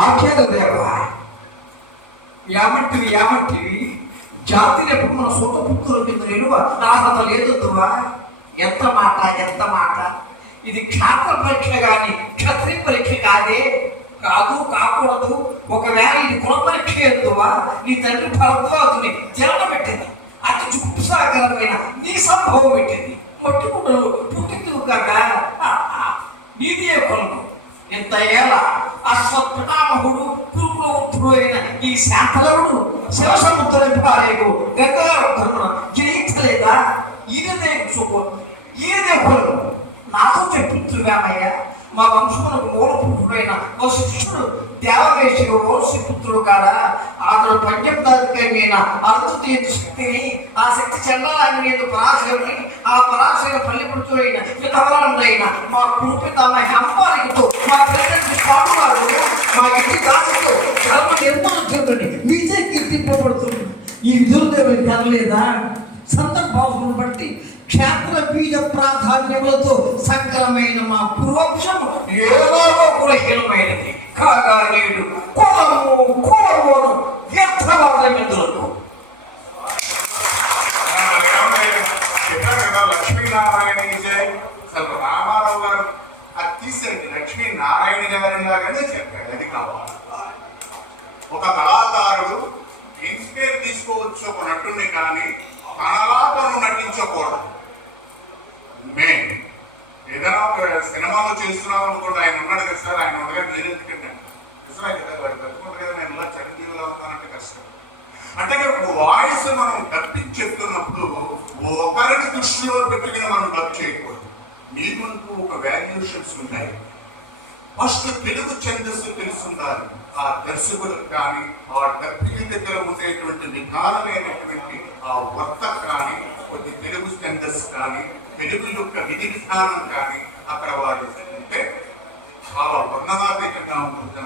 ఆఖ్యాత దేవ యామంటివి జాతిని మన సొంత పుత్రుల కింద నిలువ అర్హత లేదువా. ఎంత మాట ఇది క్షాత్ర పరీక్ష కానీ క్షత్రియ పరీక్ష కాకూడదు. ఒకవేళ ఇది కుల పరీక్ష ఎందువా. నీ తండ్రి భరద్వాజుని జన్మ పెట్టింది, అతి జుగుప్సాకరమైన నీ సంభవం పెట్టింది. మొట్టుకుంటలు పుట్టింది కాక నీది ఏ కులము. ఇంత ఏళ అశ్వత్థామహుడు కురుకులవంతుడు అయిన ఈ శాంతలవుడు శివసముద్రం పారేగు గంగాధర్మను జయించలేదా. ఈయనదే కులము. నాతో చెప్పుతుగామయ్యా, మా వంశములకు మూల పుత్రుడైన వశిష్ఠుడు దేవవేశిగా ఓసి పుత్రుడు కాదా. అతడు పంచమదాధికమైన అర్థతీర్థ శక్తిని, ఆ శక్తి చండాలని మీద పరాశరుని, ఆ పరాశర పల్లిపుత్రుడైన విధవరాండైన మా కురుపితమ్మ అంబాలికతో మా పిల్లలకి స్వామివారు మా ఇంటి దాసుతో ధర్మ నిర్మాణుని మీదే కీర్తింపబడుతుంది. ఈ విధులదేవుని కనలేదా. సందర్భాలను బట్టి క్షేత్ర బీజ ప్రాధాన్యములతో సంకలమైన మా పూర్వపక్షం ఏదో కులహీనమైనది కాగా నేడు కులము వ్యర్థవాదమిందులకు. లక్ష్మీనారాయణ అసలు రామారావు గారు అది తీసేయండి, లక్ష్మీనారాయణ గారి లాగానే చెప్పాడు. అది కావాలి. ఒక కళాకారుడు ఇన్స్పైర్ తీసుకోవచ్చు ఒక నటుడిని, కానీ తనలా తను నటించకూడదు. మెయిన్ ఏదైనా ఒక సినిమాలో చేస్తున్నాం అనుకోండి, ఆయన ఉన్నాడు కదా సార్, ఆయన ఉండగా నేను ఎందుకంటే నిజమే కదా, వాడు బతుకుంటారు కదా, నేను ఇలా చిరంజీవిలో ఉంటానంటే కష్టం. అంటే వాయిస్ మనం డబ్బింగ్ చెప్తున్నప్పుడు ఒకరిని దృష్టిలో పెట్టుకుని మనం డబ్ చేయకూడదు. నీకు ఒక వాల్యుయేషన్స్ ఉన్నాయి. ఫస్ట్ తెలుగు ఛందస్సు తెలుసుండాలి ఆ దర్శకులకు కానీ, ఆ డబ్బింగ్ దగ్గర ఉండేటువంటి నిదానమైనటువంటి ఆ వర్త కానీ, కొద్ది తెలుగు ఛందస్సు కానీ, తెలుగు యొక్క విధి విధానం కానీ అక్కడ వాళ్ళు ఉంటే చాలా వర్ణనాతీతంగా ఉంటుంది.